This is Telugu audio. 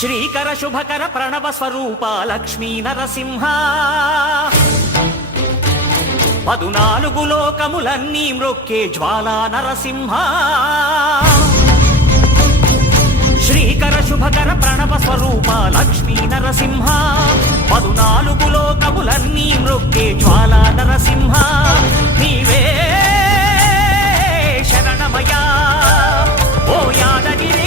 శ్రీకర శుభకర ప్రణవ స్వరూప లక్ష్మీ నరసింహ 14 లోకములన్నీ మ్రొక్కే జ్వాలా నరసింహ శ్రీకర శుభకర ప్రణవ స్వరూప లక్ష్మీ నరసింహ 14 లోకములన్నీ మ్రొక్కే జ్వాలా నరసింహ నీవే శరణమయ్యా ఓ యాదగిరి